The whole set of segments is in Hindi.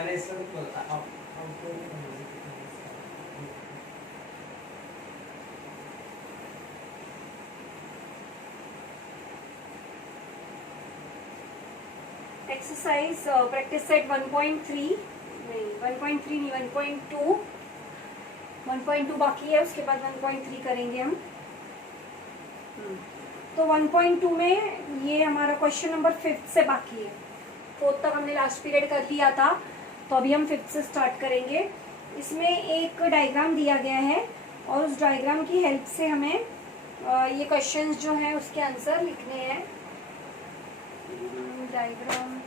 मैंने इससे आपको एक्सरसाइज प्रैक्टिस सेट 1.3 नहीं 1.3 नहीं 1.2 1.2 बाकी है, उसके बाद 1.3 करेंगे हम। तो 1.2 में ये हमारा क्वेश्चन नंबर 5 से बाकी है। 4 तक हमने लास्ट पीरियड कर लिया था, तो अभी हम 5 से स्टार्ट करेंगे। इसमें एक डायग्राम दिया गया है और उस डायग्राम की हेल्प से हमें ये क्वेश्चंस जो हैं उसके आंसर लिखने हैं। डायग्राम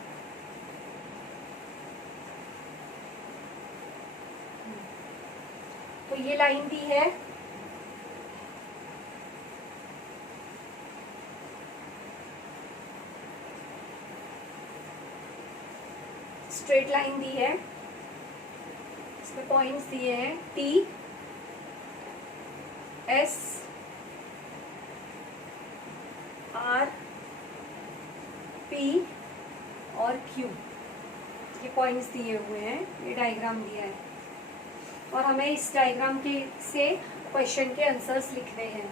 तो ये लाइन दी है, स्ट्रेट लाइन दी है, इसमें पॉइंट्स दिए हैं T, S, R, P और Q, ये पॉइंट्स दिए हुए हैं, ये डायग्राम दिया है और हमें इस डायग्राम के से क्वेश्चन के आंसर्स लिखने हैं।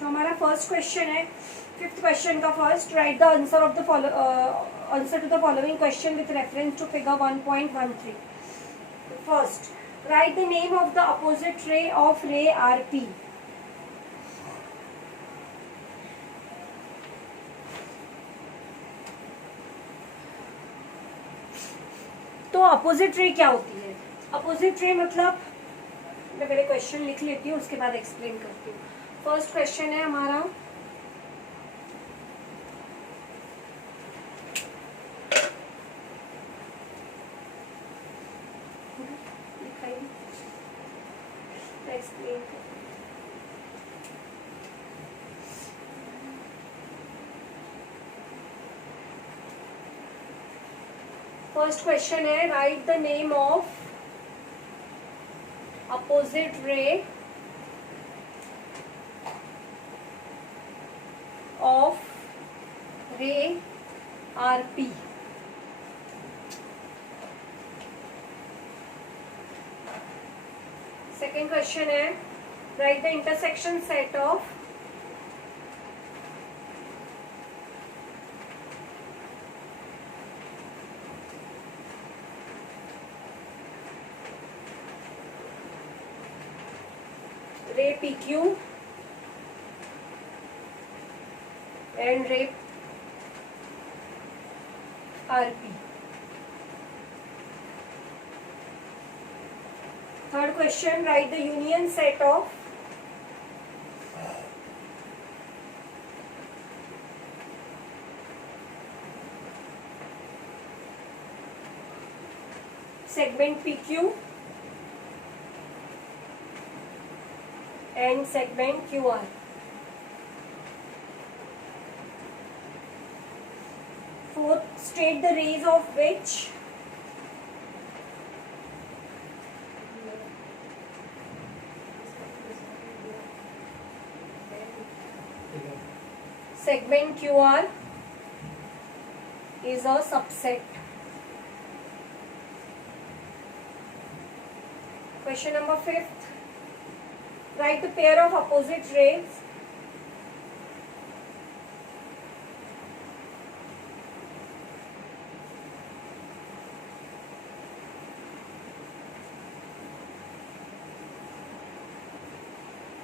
तो हमारा फर्स्ट क्वेश्चन है, 5th क्वेश्चन का first, right the answer of the answer to the following question with reference to figure 1.13। First, right the name of the opposite ray of ray RP। तो अपोजिट रे क्या होती है? अपोजिट रे मतलब, मैं पहले क्वेश्चन लिख लेती हूँ उसके बाद एक्सप्लेन करती हूँ। फर्स्ट क्वेश्चन है हमारा, एक्सप्लेन। फर्स्ट क्वेश्चन है, write the name of opposite ray of ray RP। Second question है, write the intersection set of ray PQ and ray RP। Third question, write the union set of segment PQ and segment QR। Fourth, state the rays of which segment QR is a subset। Question number 5th, write the pair of opposite rays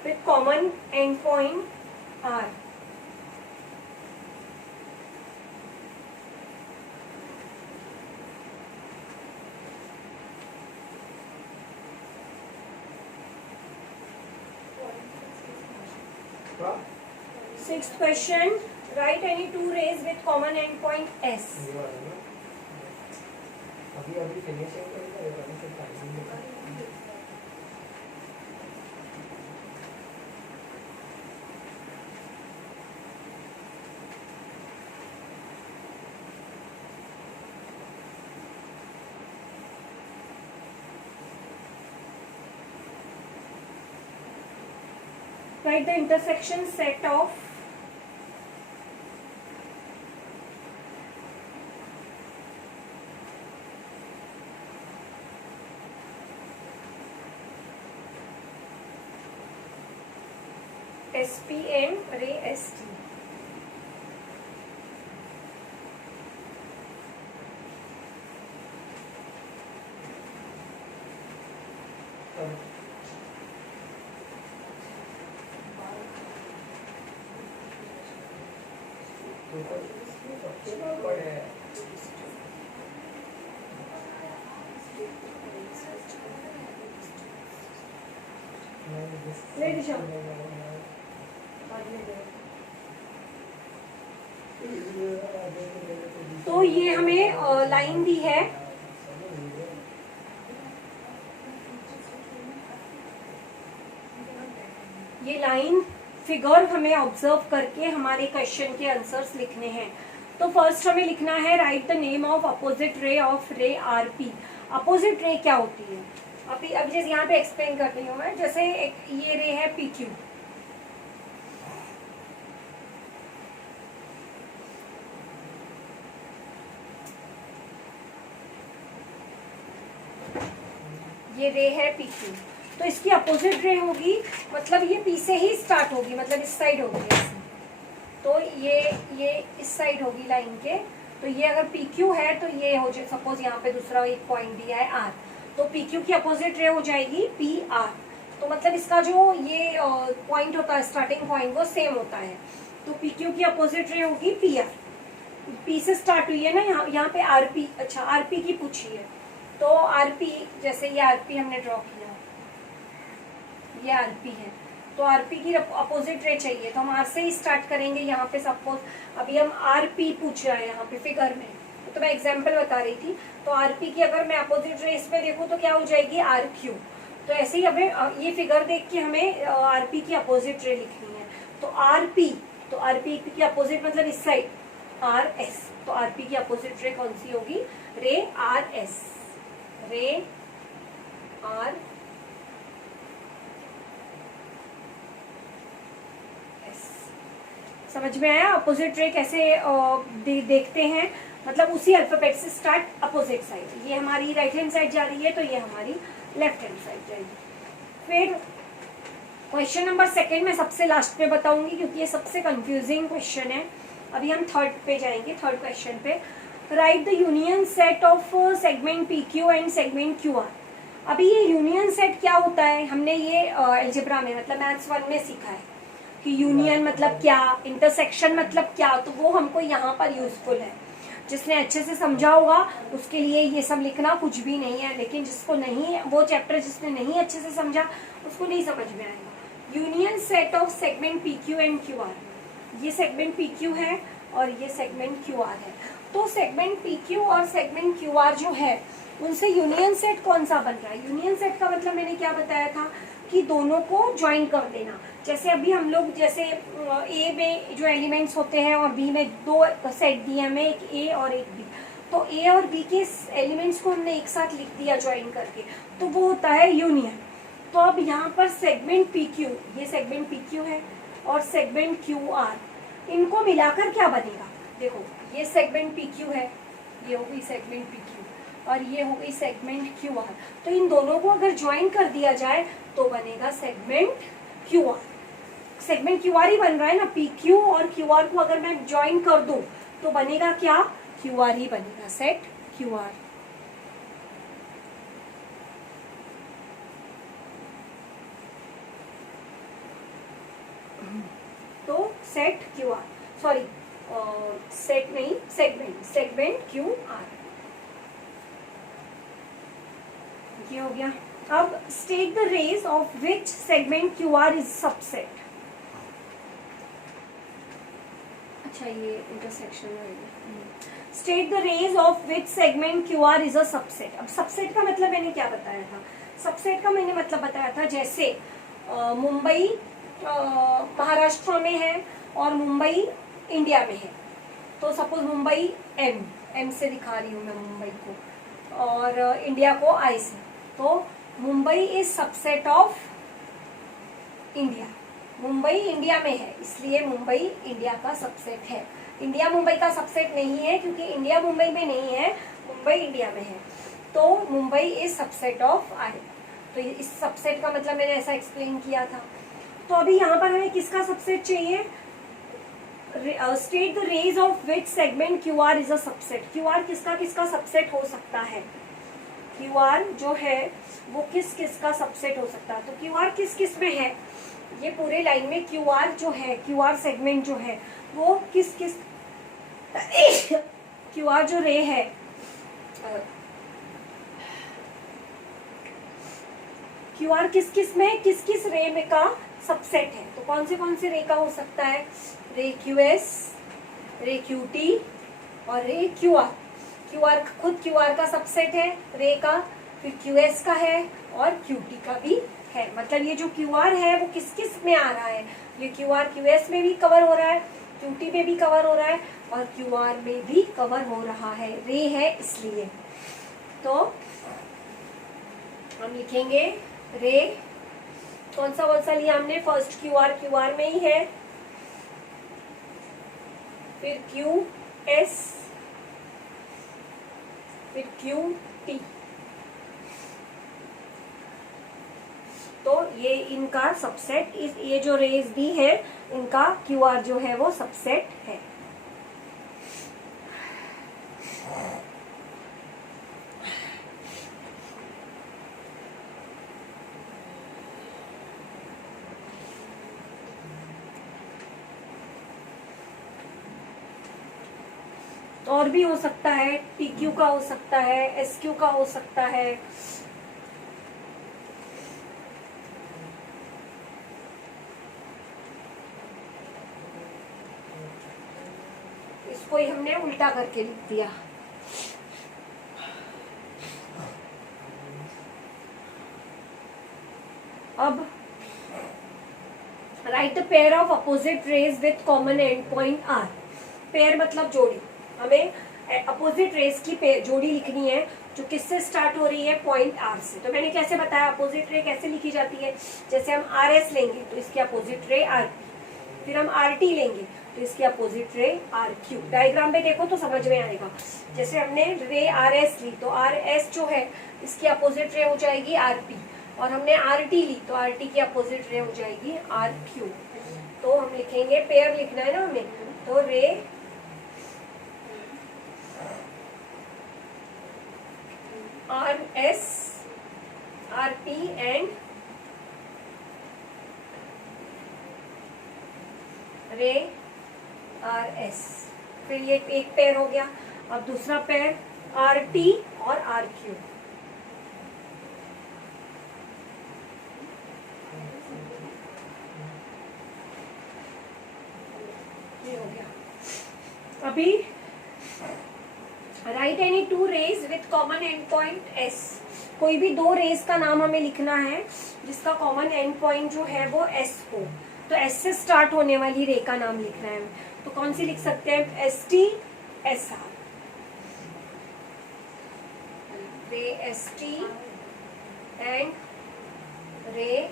with common endpoint R। Sixth question, write any two rays with common endpoint S। अभी फिनिशिंग करेंगे। Write the intersection set of SPN रे ST। ले जाओ। तो ये हमें लाइन दी है, ये लाइन फिगर हमें ऑब्जर्व करके हमारे क्वेश्चन के आंसर्स लिखने हैं। तो फर्स्ट हमें लिखना है write the name of opposite ray of रे आरपी। अपोजिट रे क्या होती है? अभी जैसे यहाँ पे एक्सप्लेन कर रही हूँ मैं, जैसे एक ये रे है PQ, ये रे है PQ, तो इसकी अपोजिट रे होगी, मतलब ये P से ही स्टार्ट होगी, मतलब इस साइड होगी ऐसे। तो ये इस साइड होगी लाइन के। तो ये अगर PQ है तो ये हो जाए, सपोज यहाँ पे दूसरा एक पॉइंट दिया है R, तो PQ की अपोजिट रे हो जाएगी PR। तो मतलब इसका जो ये पॉइंट होता है, स्टार्टिंग पॉइंट, वो सेम होता है। तो PQ की अपोजिट रे होगी PR। P से स्टार्ट हुई है ना, यहाँ पे RP, अच्छा RP की पूछी है, तो RP, जैसे ये RP हमने ड्रॉ किया, ये RP है, तो RP की अपोजिट रे चाहिए, तो हम R से ही स्टार्ट करेंगे। यहाँ पे सपोज अभी हम RP पूछ रहा है यहाँ पे फिगर में, तो मैं एग्जांपल बता रही थी। तो RP की अगर मैं अपोजिट रे इसमें देखूँ तो क्या हो जाएगी? RQ। तो ऐसे ही हमें ये फिगर देख के हमें RP की अपोजिट रे लिखनी है। तो RP की अपोजिट मतलब इस साइड RS, तो RP की अपोजिट रे कौन सी होगी? रे RS, रे R समझ में आया? अपोजिट रे कैसे देखते हैं, मतलब उसी अल्फाबेट से स्टार्ट अपोजिट साइड। ये हमारी राइट हैंड साइड जा रही है, तो ये हमारी लेफ्ट हैंड साइड जाएगी। फिर क्वेश्चन नंबर सेकंड में सबसे लास्ट में बताऊंगी, क्योंकि ये सबसे कंफ्यूजिंग क्वेश्चन है। अभी हम थर्ड पे जाएंगे, थर्ड क्वेश्चन पे। Right the union set of segment PQ and segment QR। अभी ये यूनियन सेट क्या होता है? हमने ये अलजेब्रा में, मतलब मैथ्स 1 में सीखा है कि यूनियन मतलब क्या, इंटरसेक्शन मतलब क्या, तो वो हमको यहाँ पर यूजफुल है। जिसने अच्छे से समझा होगा उसके लिए ये सब लिखना कुछ भी नहीं है, लेकिन जिसको नहीं, वो चैप्टर जिसने नहीं अच्छे से समझा उसको नहीं समझ में आएगा। Union set of segment PQ and QR, ये सेगमेंट PQ है और ये सेगमेंट QR है। तो सेगमेंट PQ और सेगमेंट QR जो है उनसे यूनियन सेट कौन सा बन रहा है? यूनियन सेट का मतलब मैंने क्या बताया था कि दोनों को ज्वाइन कर देना। जैसे अभी हम लोग जैसे A में जो एलिमेंट्स होते हैं और B में दो सेट दिए हमें, एक A और एक B, तो A और B के एलिमेंट्स को हमने एक साथ लिख दिया ज्वाइन करके, तो वो होता है यूनियन। तो अब यहाँ पर सेगमेंट PQ, ये सेगमेंट PQ है और सेगमेंट QR, इनको मिलाकर क्या बनेगा? देखो ये सेगमेंट PQ है, ये हो गई सेगमेंट PQ और ये हो गई सेगमेंट QR। तो इन दोनों को अगर ज्वाइन कर दिया जाए तो बनेगा सेगमेंट QR। सेगमेंट QR ही बन रहा है ना, PQ और QR को अगर मैं ज्वाइन कर दूं तो बनेगा क्या? QR ही बनेगा, सेट QR। तो सेट QR, सॉरी सेट नहीं, सेगमेंट QR, ये हो गया। अब state the rays of which segment QR is subset. अच्छा ये इंटरसेक्शन है। State the rays of which segment QR is a subset. अब सबसेट का मतलब मैंने क्या बताया था? सबसेट का मैंने मतलब बताया था जैसे मुंबई महाराष्ट्र में है और मुंबई इंडिया में है, तो सपोज मुंबई M से दिखा रही हूँ मैं मुंबई को, और इंडिया को I से, तो Mumbai is subset of India. Mumbai India में है इसलिए मुंबई इंडिया का सबसेट है। इंडिया मुंबई का सबसेट नहीं है क्योंकि इंडिया मुंबई में नहीं है, मुंबई इंडिया में है, तो Mumbai is subset of I। तो इस सबसेट का मतलब मैंने ऐसा एक्सप्लेन किया था। तो अभी यहाँ पर हमें किसका सबसेट चाहिए? State the rays of which segment Q R is a subset. Q R किसका किसका सबसेट हो सकता है? क्यू आर जो है वो किस किस का सबसेट हो सकता है? तो क्यू आर किस किस में है? ये पूरे लाइन में क्यू आर जो है, क्यू आर सेगमेंट जो है वो किस किस क्यू आर जो रे है क्यू आर किस किस रे में का सबसेट है? तो कौन से रे का हो सकता है? रे क्यू एस, रे क्यू टी और रे क्यू आर। क्यू आर खुद क्यू आर का सबसेट है रे का, फिर क्यू एस का है और क्यू टी का भी है। मतलब ये जो क्यू आर है वो किस किस में आ रहा है? ये क्यू आर क्यू एस में भी कवर हो रहा है, क्यू टी में भी कवर हो रहा है और क्यू आर में भी कवर हो रहा है, रे है इसलिए। तो हम लिखेंगे रे, कौन सा लिया हमने? फर्स्ट क्यू आर में ही है, फिर क्यू एस, फिर क्यू टी। तो ये इनका सबसेट, ये जो रेज दी है इनका क्यू आर जो है वो सबसेट है। और भी हो सकता है, टी क्यू का हो सकता है, एस क्यू का हो सकता है। इसको ही हमने उल्टा करके लिख दिया। अब write the pair of opposite rays with common end point R. Pair मतलब जोड़ी, हमें अपोजिट रेज की जोड़ी लिखनी है जो किससे स्टार्ट हो रही है? पॉइंट आर से। तो मैंने कैसे बताया अपोजिट रे कैसे लिखी जाती है? जैसे हम आर एस लेंगे तो इसकी अपोजिट रे आर पी, फिर हम आर टी लेंगे तो इसकी opposite ray are Q. Diagram में देखो तो समझ में आएगा। जैसे हमने रे आर एस ली तो आर एस जो है इसकी अपोजिट रे हो जाएगी आर पी, और हमने आर टी ली तो आर टी की अपोजिट रे हो जाएगी आर क्यू। तो हम लिखेंगे, पेयर लिखना है ना हमें, तो ray R S, R P and ray R S. फिर ये एक पेयर हो गया। अब दूसरा पेयर आर टी और आर क्यू। ये हो गया। अभी write any two rays with common end point S. कोई भी दो रेज का नाम हमें लिखना है जिसका कॉमन एंड पॉइंट जो है वो एस हो। तो एस से स्टार्ट होने वाली रे का नाम लिखना है। तो कौन सी लिख सकते हैं? एस टी एस आर, रे एस टी एंड रे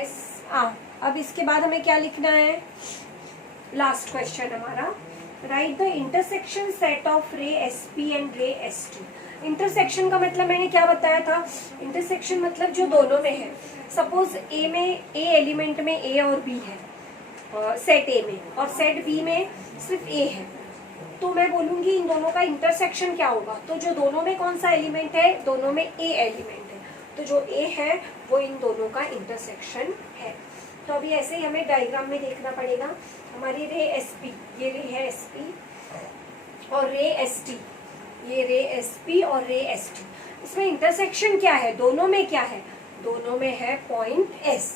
एस आर। अब इसके बाद हमें क्या लिखना है? लास्ट क्वेश्चन हमारा, right the intersection set of रे एस पी एंड रे एस टी। इंटरसेक्शन का मतलब मैंने क्या बताया था? इंटरसेक्शन मतलब जो दोनों में है। सपोज ए में, ए एलिमेंट में ए और बी है, सेट ए में, और सेट बी में सिर्फ ए है, तो मैं बोलूंगी इन दोनों का इंटरसेक्शन क्या होगा? तो जो दोनों में कौन सा एलिमेंट है? दोनों में ए एलिमेंट है, तो जो ए है वो इन दोनों का इंटरसेक्शन है। तो अभी ऐसे ही हमें डायग्राम में देखना पड़ेगा। हमारी रे एस पी, ये रे है एस पी, और रे एस टी, ये रे एस पी और रे एस टी। इसमें इंटरसेक्शन क्या है? दोनों में क्या है? दोनों में है पॉइंट एस।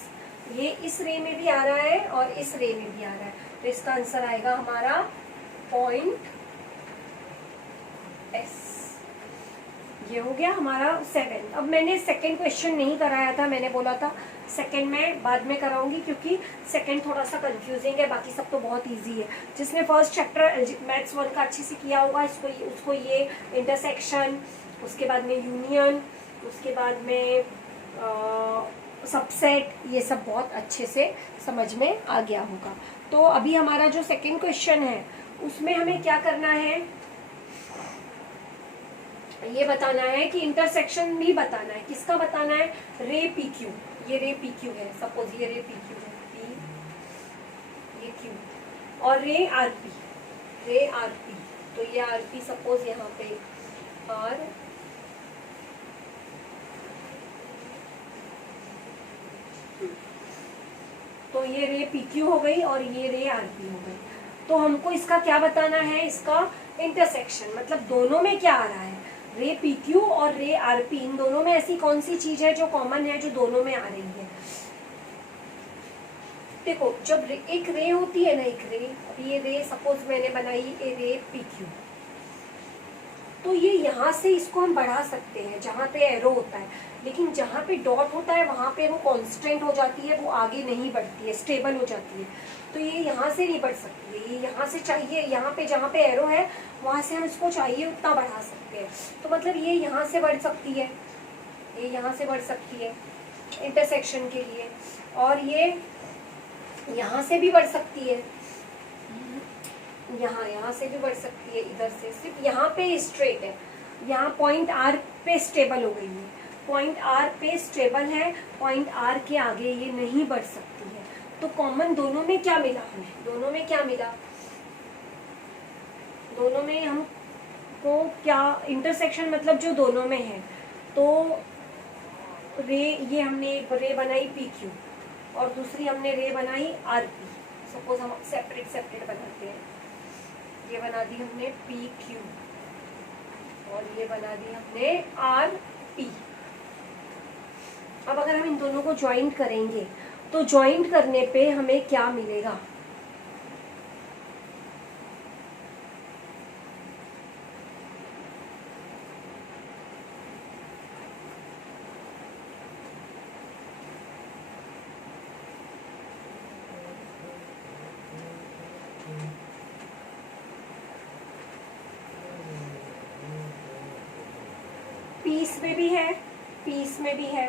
ये इस रे में भी आ रहा है और इस रे में भी आ रहा है, तो इसका आंसर आएगा हमारा पॉइंट एस। ये हो गया हमारा 7। अब मैंने सेकंड क्वेश्चन नहीं कराया था, मैंने बोला था सेकंड में बाद में कराऊंगी क्योंकि सेकंड थोड़ा सा कंफ्यूजिंग है, बाकी सब तो बहुत इजी है। जिसने फर्स्ट चैप्टर मैथ्स 1 का अच्छे से किया होगा उसको ये इंटरसेक्शन, उसके बाद में यूनियन, उसके बाद में सबसेट, ये सब बहुत अच्छे से समझ में आ गया होगा। तो अभी हमारा जो सेकंड क्वेश्चन है उसमें हमें क्या करना है? ये बताना है कि इंटरसेक्शन भी बताना है। किसका बताना है? रे पी क्यू। ये रे पी क्यू है, सपोज ये रे पी क्यू है, पी ये क्यू, और रे आर पी, रे आर पी। तो ये आर पी सपोज यहाँ पे आर तो ये रे पी क्यू हो गई और ये रे आर पी हो गई। तो हमको इसका क्या बताना है? इसका इंटरसेक्शन, मतलब दोनों में क्या आ रहा है? रे पी क्यू और रे आर पी, इन दोनों में ऐसी कौन सी चीज है जो कॉमन है, जो दोनों में आ रही है? देखो, जब एक रे होती है ना, एक रे, अब ये रे सपोज मैंने बनाई ए रे पी क्यू, तो ये यहाँ से इसको हम बढ़ा सकते हैं जहाँ पे एरो होता है, लेकिन जहाँ पे डॉट होता है वहाँ पे वो कांस्टेंट हो जाती है, वो आगे नहीं बढ़ती है, स्टेबल हो जाती है। तो ये यहाँ से नहीं बढ़ सकती है, ये यहाँ से चाहिए, यहाँ पे जहाँ पे एरो है वहाँ से हम इसको चाहिए उतना बढ़ा सकते हैं। तो मतलब ये यहाँ से बढ़ सकती है, ये यहाँ से बढ़ सकती है इंटरसेक्शन के लिए, और ये यहाँ से भी बढ़ सकती है, यहाँ से भी बढ़ सकती है, इधर से। सिर्फ यहाँ पे स्ट्रेट है, यहाँ पॉइंट आर पे स्टेबल हो गई है, पॉइंट आर पे स्टेबल है, पॉइंट आर के आगे ये नहीं बढ़ सकती है। तो कॉमन दोनों में क्या मिला हमें? दोनों में क्या मिला? दोनों में हमको क्या इंटरसेक्शन, मतलब जो दोनों में है, तो रे, ये हमने एक रे बनाई पी क्यू और दूसरी हमने रे बनाई आर पी। सपोज हम सेपरेट सेपरेट बनाते हैं, ये बना दी हमने पी क्यू और ये बना दी हमने आर पी। अब अगर हम इन दोनों को ज्वाइंट करेंगे तो ज्वाइंट करने पे हमें क्या मिलेगा? पीस में भी है, पीस में भी है,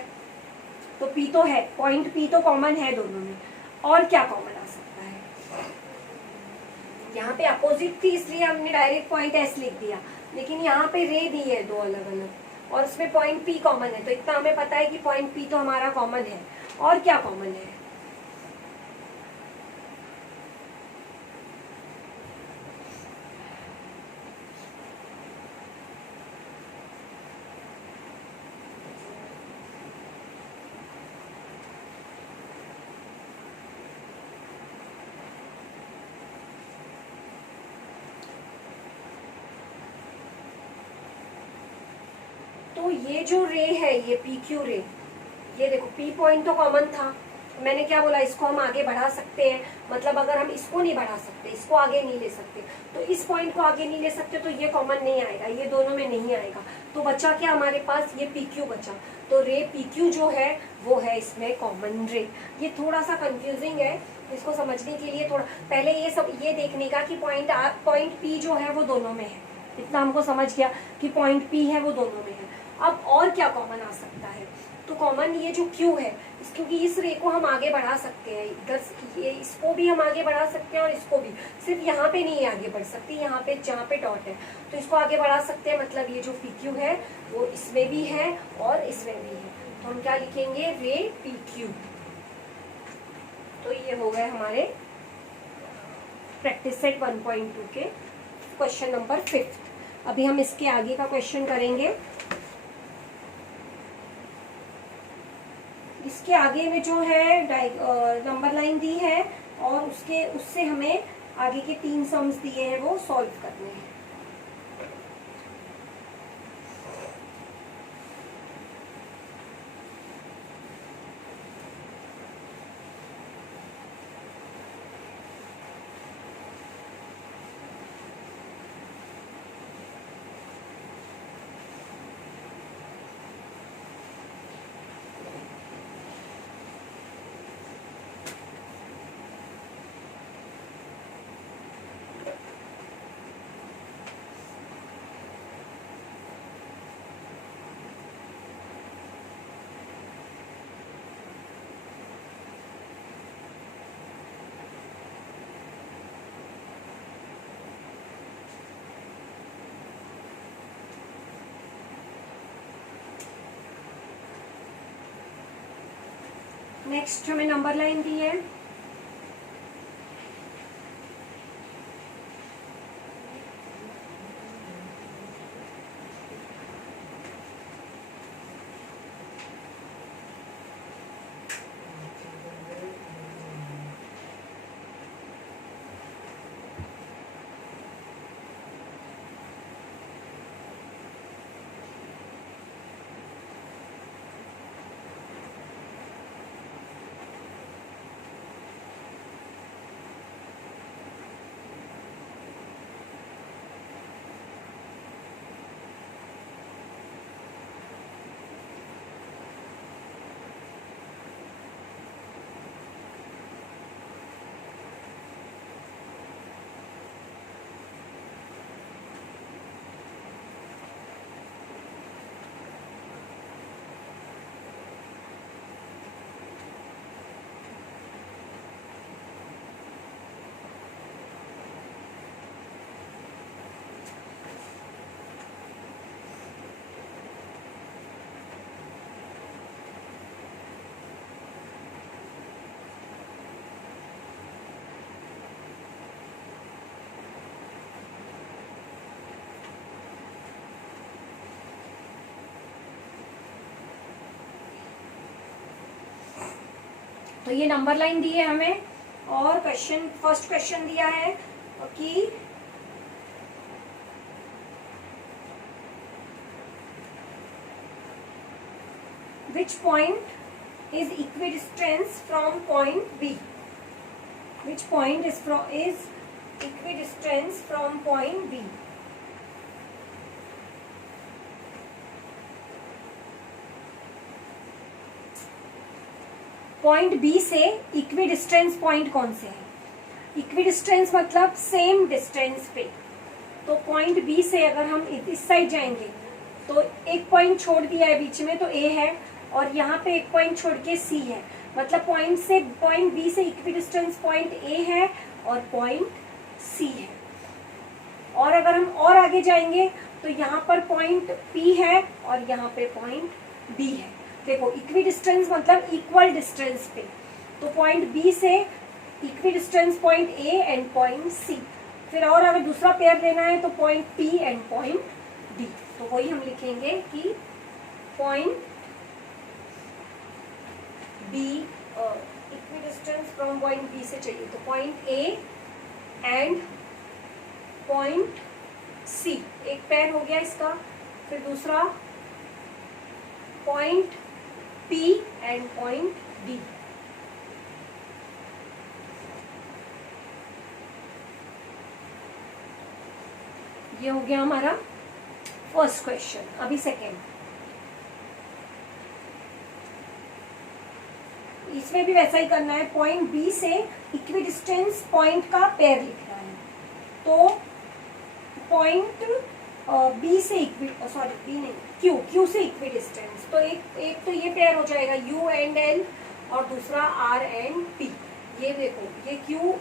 तो पी तो है, पॉइंट पी तो कॉमन है दोनों में। और क्या कॉमन आ सकता है? यहाँ पे अपोजिट थी इसलिए हमने डायरेक्ट पॉइंट एस लिख दिया, लेकिन यहाँ पे रे दी है दो अलग अलग और उसमें पॉइंट पी कॉमन है, तो इतना हमें पता है कि पॉइंट पी तो हमारा कॉमन है। और क्या कॉमन है? तो ये जो रे है, ये पी क्यू रे, ये देखो पी पॉइंट तो कॉमन था, मैंने क्या बोला, इसको हम आगे बढ़ा सकते हैं, मतलब अगर हम इसको नहीं बढ़ा सकते, इसको आगे नहीं ले सकते, तो इस पॉइंट को आगे नहीं ले सकते, तो ये कॉमन नहीं आएगा, ये दोनों में नहीं आएगा। तो बचा क्या हमारे पास? ये पी क्यू बचा। तो रे पी क्यू जो है वो है इसमें कॉमन रे। ये थोड़ा सा कंफ्यूजिंग है, इसको समझने के लिए थोड़ा पहले ये सब ये देखने का कि पॉइंट पी जो है वो दोनों में है, इतना हमको समझ गया कि पॉइंट पी है वो दोनों में है। अब और क्या कॉमन आ सकता है? तो कॉमन ये जो क्यू है, क्योंकि इस रे को हम आगे बढ़ा सकते हैं, इधर ये इसको भी हम आगे बढ़ा सकते हैं और इसको भी, सिर्फ यहाँ पे नहीं आगे बढ़ सकती, यहाँ पे जहाँ पे डॉट है तो इसको आगे बढ़ा सकते हैं, मतलब ये जो पी क्यू है वो इसमें भी है और इसमें भी है। तो हम क्या लिखेंगे? रे पी क्यू। तो ये हो गए हमारे प्रैक्टिस सेट 1.2 के क्वेश्चन नंबर 5। अभी हम इसके आगे का क्वेश्चन करेंगे। इसके आगे में जो है नंबर लाइन दी है और उससे हमें आगे के 3 सम्स दिए हैं वो सॉल्व करने हैं। नेक्स्ट हमें नंबर लाइन दी है, तो ये नंबर लाइन दी है हमें। और क्वेश्चन, फर्स्ट क्वेश्चन दिया है कि which point is equidistance from point B? Which point is equidistance from point B? Point B से इक्विडिस्टेंस पॉइंट कौन से है? इक्विडिस्टेंस मतलब सेम डिस्टेंस पे। तो पॉइंट बी से अगर हम इस साइड जाएंगे तो एक पॉइंट छोड़ दिया है बीच में, तो ए है, और यहाँ पे एक पॉइंट छोड़ के सी है। मतलब पॉइंट बी से इक्विडिस्टेंस पॉइंट ए है और पॉइंट सी है। और अगर हम और आगे जाएंगे तो यहाँ पर पॉइंट पी है और यहाँ पे पॉइंट बी है। देखो, इक्विडिस्टेंस मतलब इक्वल डिस्टेंस पे। तो पॉइंट बी से equidistance point A and point C. फिर और अगर दूसरा पेयर लेना है तो point P and point D. तो वही हम लिखेंगे कि point B, equidistance from point B से चाहिए तो point A and point C, एक पेयर हो गया इसका। फिर दूसरा point P and point D। ये हो गया हमारा फर्स्ट क्वेश्चन। अभी सेकेंड, इसमें भी वैसा ही करना है। पॉइंट B से इक्विडिस्टेंस पॉइंट का पेयर लिखना है। तो पॉइंट B से बी नहीं, Q से इक्विडिस्टेंस। तो एक तो ये पेयर हो जाएगा U एंड L और दूसरा R एंड P। ये देखो, ये Q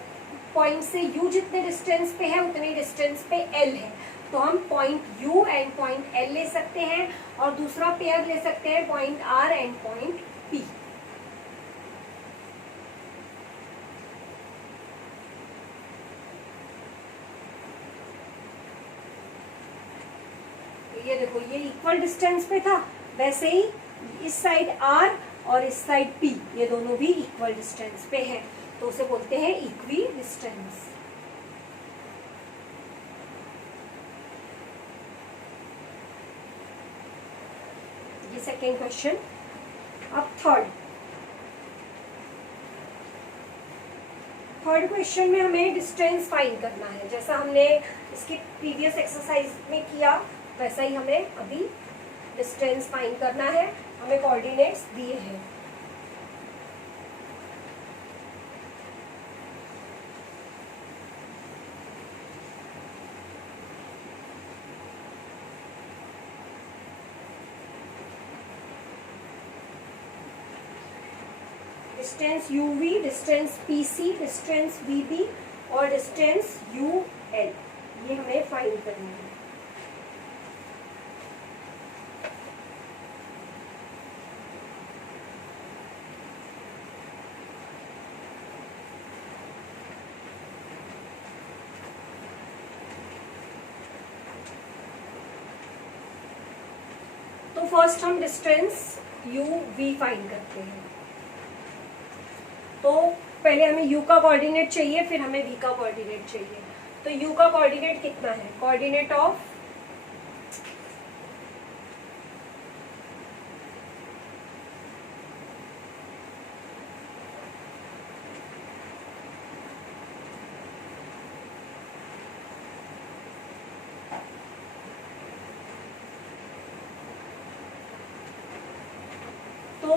पॉइंट से U जितने डिस्टेंस पे है उतने डिस्टेंस पे L है। तो हम point U and point L ले सकते हैं और दूसरा पेयर ले सकते हैं point R and point P। ये देखो, ये इक्वल डिस्टेंस पे था, वैसे ही इस साइड R और इस साइड P, ये दोनों भी इक्वल डिस्टेंस पे हैं। तो उसे बोलते हैं इक्वी डिस्टेंस। ये सेकेंड क्वेश्चन। अब थर्ड क्वेश्चन में हमें डिस्टेंस फाइंड करना है। जैसा हमने इसकी प्रीवियस एक्सरसाइज में किया वैसा ही हमें अभी डिस्टेंस फाइंड करना है। हमें कोऑर्डिनेट्स दिए हैं। Distance UV, distance PC, distance VB और डिस्टेंस UL, ये हमें फाइंड करना है। फर्स्ट हम डिस्टेंस यू वी फाइंड करते हैं। तो पहले हमें u का कोऑर्डिनेट चाहिए, फिर हमें v का कोऑर्डिनेट चाहिए। तो u का कोऑर्डिनेट कितना है, कोऑर्डिनेट ऑफ तो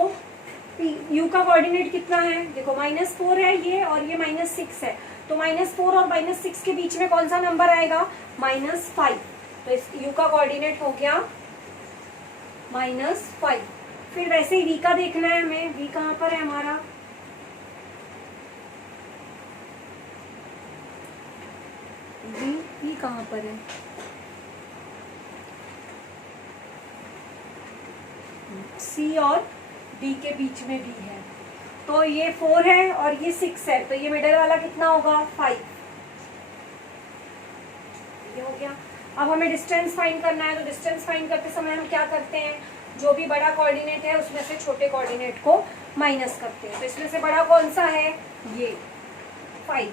u का कोऑर्डिनेट कितना है, देखो -4 है ये और ये -6 है। तो -4 और -6 के बीच में कौन सा नंबर आएगा, -5। तो इस u का कोऑर्डिनेट हो गया -5। फिर वैसे ही v का देखना है हमें, v कहाँ पर है हमारा, v कहाँ पर है, c और d के बीच में v है। तो ये 4 है और ये 6 है, तो ये मिडल वाला कितना होगा, 5। ये हो गया। अब हमें डिस्टेंस फाइंड करना है। तो डिस्टेंस फाइंड करते समय हम क्या करते हैं, जो भी बड़ा कोऑर्डिनेट है उसमें से छोटे कोऑर्डिनेट को माइनस करते हैं। तो इसमें से बड़ा कौन सा है, ये 5।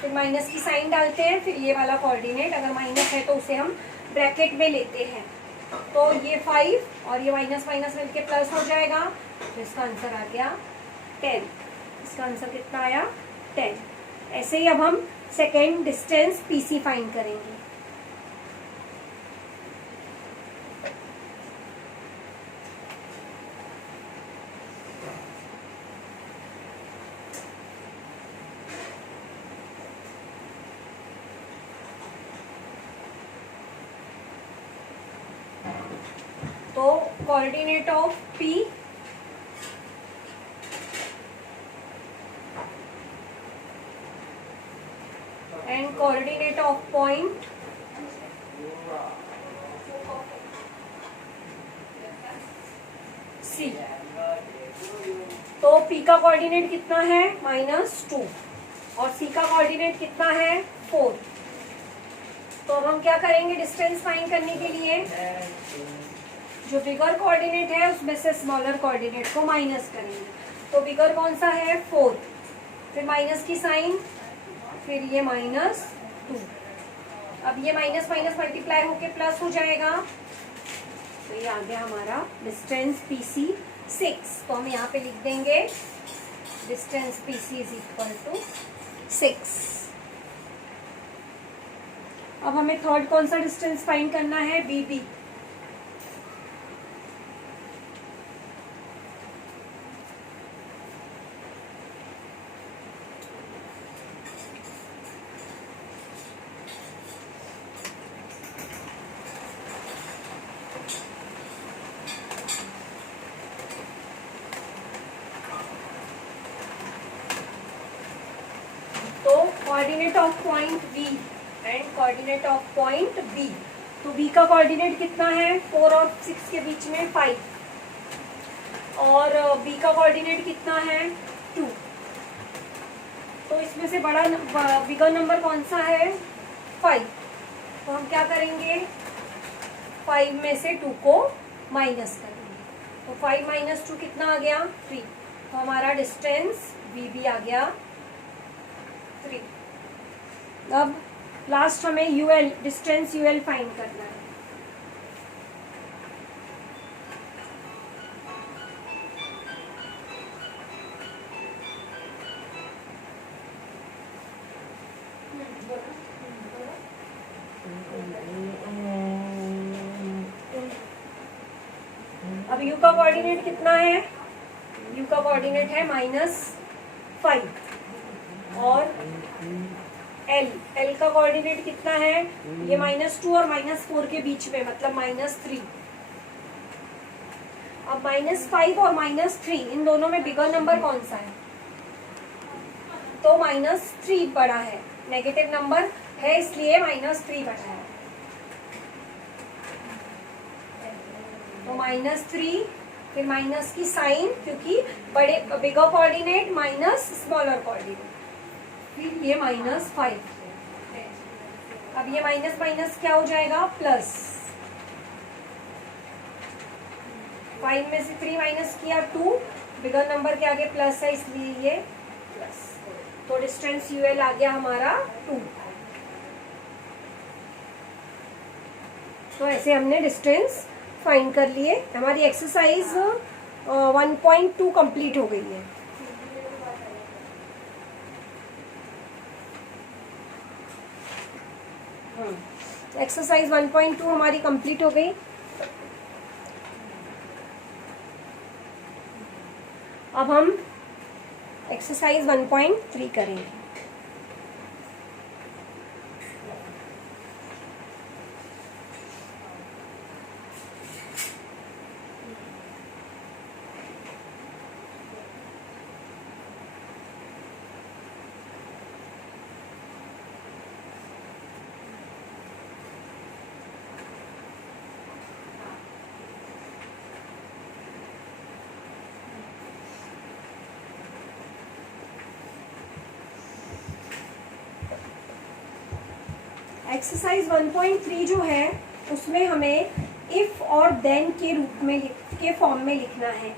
फिर माइनस की साइन डालते हैं, फिर ये वाला कोऑर्डिनेट अगर माइनस है तो उसे हम ब्रैकेट में लेते हैं। तो ये 5 और ये माइनस माइनस मिलके प्लस हो जाएगा। तो इसका आंसर आ गया 10। इसका आंसर कितना आया, 10। ऐसे ही अब हम सेकेंड डिस्टेंस पीसी फाइंड करेंगे। तो coordinate of P and coordinate of point C। तो P का कोऑर्डिनेट कितना है, -2 और C का कोऑर्डिनेट कितना है, 4। तो अब हम क्या करेंगे, डिस्टेंस फाइंड करने के लिए जो बिगर कोऑर्डिनेट है उसमें से स्मॉलर कोऑर्डिनेट को माइनस करेंगे। तो बिगर कौन सा है, 4, फिर माइनस की साइन, फिर ये -2। अब ये माइनस माइनस मल्टीप्लाई होके प्लस हो जाएगा। तो ये आ गया हमारा डिस्टेंस PC 6। तो हम यहाँ पे लिख देंगे distance PC is equal to 6। अब हमें थर्ड कौन सा डिस्टेंस फाइंड करना है, BB। Coordinate of point V and coordinate of point B। तो B का कोऑर्डिनेट कितना है, 4 और 6 के बीच में 5 और B का कोऑर्डिनेट कितना है, 2। तो इसमें से बड़ा बिगर नंबर कौन सा है, 5। तो हम क्या करेंगे, 5 में से 2 को माइनस करेंगे। तो 5 - 2 कितना आ गया, 3। तो हमारा डिस्टेंस BB आ गया 3। अब लास्ट हमें UL डिस्टेंस UL फाइंड करना है। अब U का कोऑर्डिनेट कितना है, U का कोऑर्डिनेट है -5 और L का कोऑर्डिनेट कितना है, ये -2 और -4 के बीच में, मतलब -3। अब -5 और -3 इन दोनों में बिगर नंबर कौन सा है, तो -3 बड़ा है। नेगेटिव नंबर है इसलिए -3 बड़ा है। तो -3 फिर माइनस की साइन, क्योंकि बड़े बिगर कोऑर्डिनेट माइनस स्मॉलर कोऑर्डिनेट, फिर ये -5। अब ये माइनस माइनस क्या हो जाएगा, प्लस। 5 में से 3 माइनस किया 2, बिगर नंबर के आगे प्लस है इसलिए ये प्लस, तो डिस्टेंस यूएल आ गया हमारा 2। तो ऐसे हमने डिस्टेंस फाइंड कर लिए। हमारी एक्सरसाइज 1.2 कंप्लीट हो गई है। एक्सरसाइज 1.2 हमारी कंप्लीट हो गई। अब हम एक्सरसाइज 1.3 करेंगे। एक्सरसाइज 1.3 जो है उसमें हमें इफ और देन के रूप में के फॉर्म में लिखना है।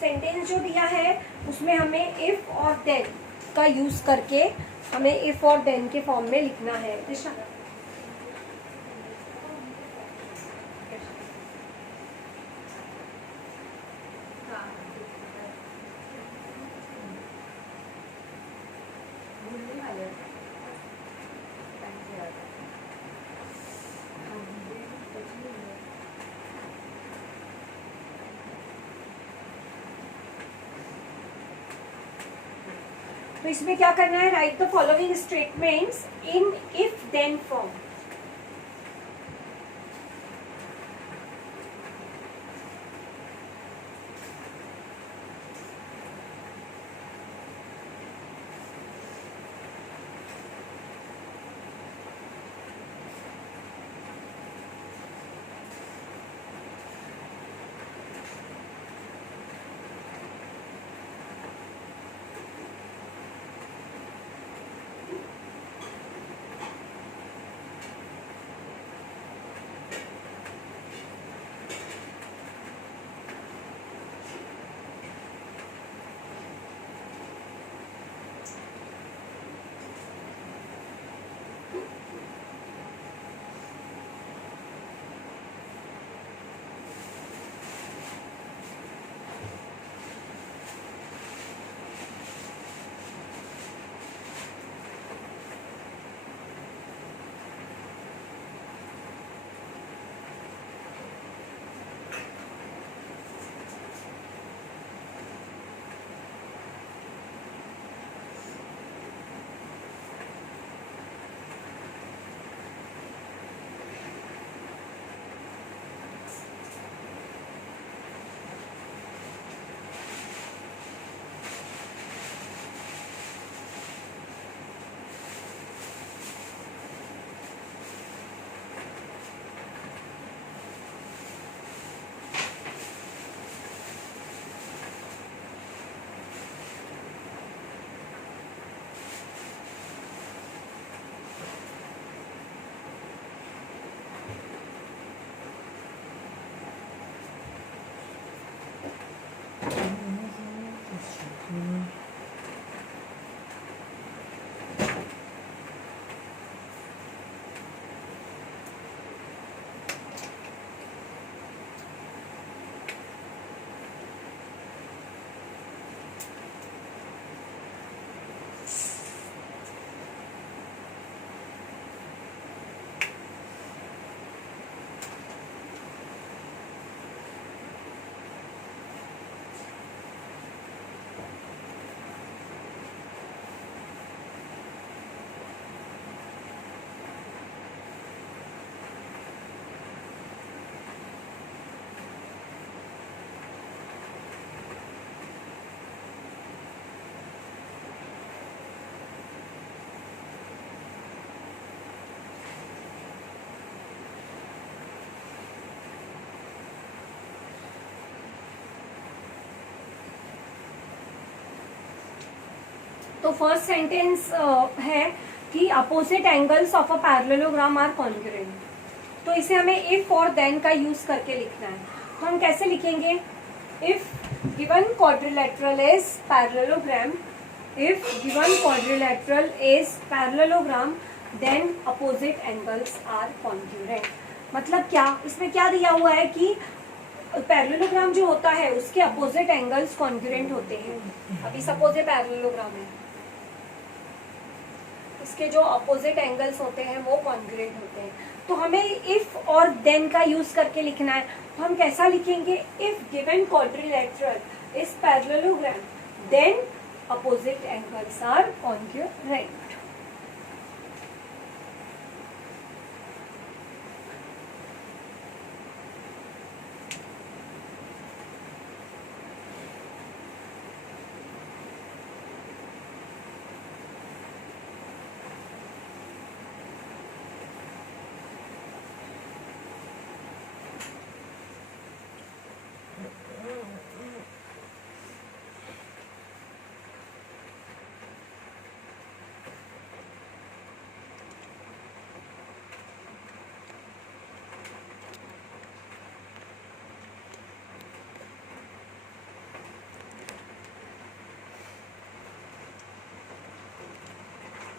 सेंटेंस जो दिया है उसमें हमें इफ और देन का यूज करके हमें इफ और देन के फॉर्म में लिखना है। दिशा तो इसमें क्या करना है, write the following statements in if then form. तो फर्स्ट सेंटेंस है कि opposite angles of a parallelogram are congruent. तो इसे हमें इफ और देन का यूज करके लिखना है। तो हम कैसे लिखेंगे, if given quadrilateral is parallelogram, if given quadrilateral is parallelogram, then opposite angles are congruent. मतलब क्या, इसमें क्या दिया हुआ है कि पैरेललोग्राम जो होता है उसके अपोजिट एंगल्स कॉन्ग्रुएंट होते हैं. अभी सपोज ये पैरेललोग्राम है, इसके जो अपोजिट एंगल्स होते हैं वो कॉन्ग्रुएंट होते हैं. तो हमें इफ और देन का यूज करके लिखना है. तो हम कैसा लिखेंगे? If given quadrilateral is parallelogram then opposite angles are congruent.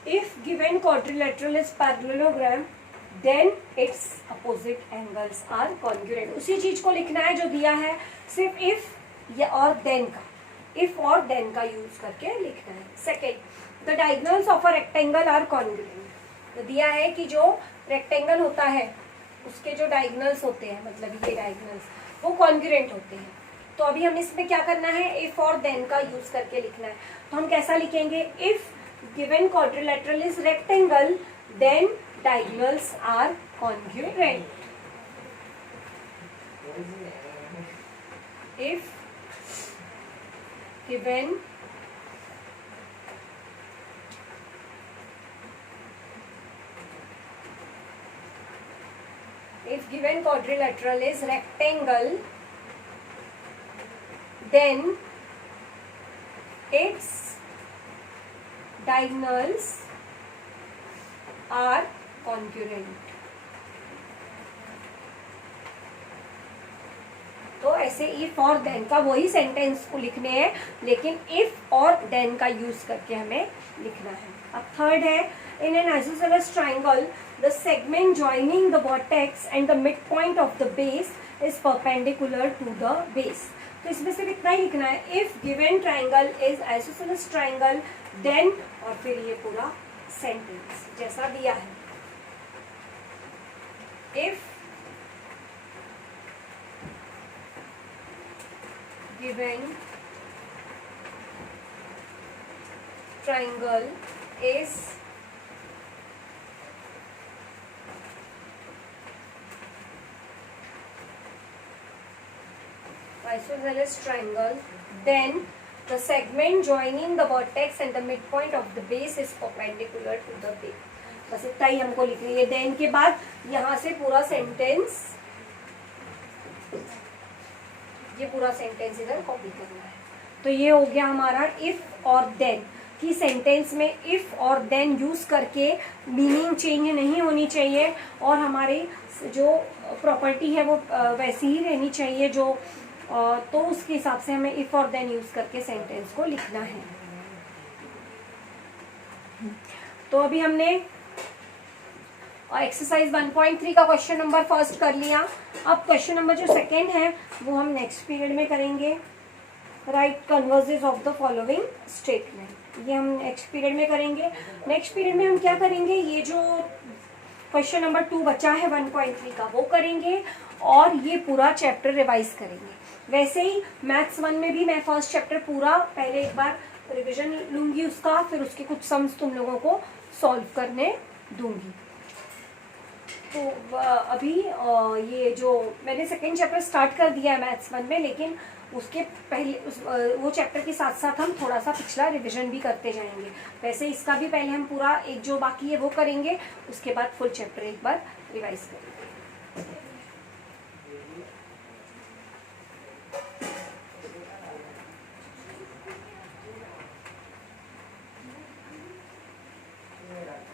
If given quadrilateral is parallelogram, then its opposite angles are congruent. उसी चीज को लिखना है जो दिया है, सिर्फ if या और then का, if और then का यूज करके लिखना है. Second, the diagonals of a rectangle are congruent. तो दिया है कि जो रेक्टेंगल होता है उसके जो डायगोनल्स होते हैं, मतलब ये डायगोनल्स, वो कॉन्ग्रुएंट होते हैं. तो अभी हम इसमें क्या करना है? इफ और देन का यूज करके लिखना है. तो हम कैसा लिखेंगे? If given quadrilateral is rectangle, then diagonals are congruent. If given quadrilateral is rectangle, then its diagonals are congruent. तो ऐसे इफ और देन का वही सेंटेंस को लिखने हैं, लेकिन इफ और देन का यूज करके हमें लिखना है. अब थर्ड है, in an isosceles triangle the segment joining the vertex and the mid point of the base is perpendicular to the base. तो इसमें सिर्फ इतना ही लिखना है, if given triangle is isosceles triangle then, और फिर ये पूरा सेंटेंस जैसा दिया है. If given triangle is isosceles triangle, then the segment joining the vertex and the midpoint of the base is perpendicular to the base. बस इतना ही हमको लिख रही है. देन के बाद यहाँ से पूरा सेंटेंस, ये पूरा सेंटेंस इधर कॉपी करना है. तो ये हो गया हमारा इफ और देन की. सेंटेंस में इफ और देन यूज करके मीनिंग चेंज नहीं होनी चाहिए, और हमारी जो प्रॉपर्टी है वो वैसी ही रहनी चाहिए जो, तो उसके हिसाब से हमें इफ और देन यूज करके सेंटेंस को लिखना है. तो अभी हमने एक्सरसाइज 1.3 का क्वेश्चन नंबर फर्स्ट कर लिया. अब क्वेश्चन नंबर जो सेकेंड है वो हम नेक्स्ट पीरियड में करेंगे. Right converges of the following statement, ये हम नेक्स्ट पीरियड में करेंगे. नेक्स्ट पीरियड में हम क्या करेंगे? ये जो क्वेश्चन नंबर 2 बचा है 1.3 का वो करेंगे, और ये पूरा चैप्टर रिवाइज करेंगे. वैसे ही मैथ्स 1 में भी मैं फर्स्ट चैप्टर पूरा पहले एक बार रिवीजन लूंगी उसका, फिर उसके कुछ सम्स तुम लोगों को सॉल्व करने दूंगी. तो अभी ये जो मैंने सेकेंड चैप्टर स्टार्ट कर दिया है मैथ्स 1 में, लेकिन उसके पहले वो चैप्टर के साथ साथ हम थोड़ा सा पिछला रिवीजन भी करते जाएंगे. वैसे इसका भी पहले हम पूरा एक जो बाकी है वो करेंगे, उसके बाद फुल चैप्टर एक बार रिवाइज करेंगे.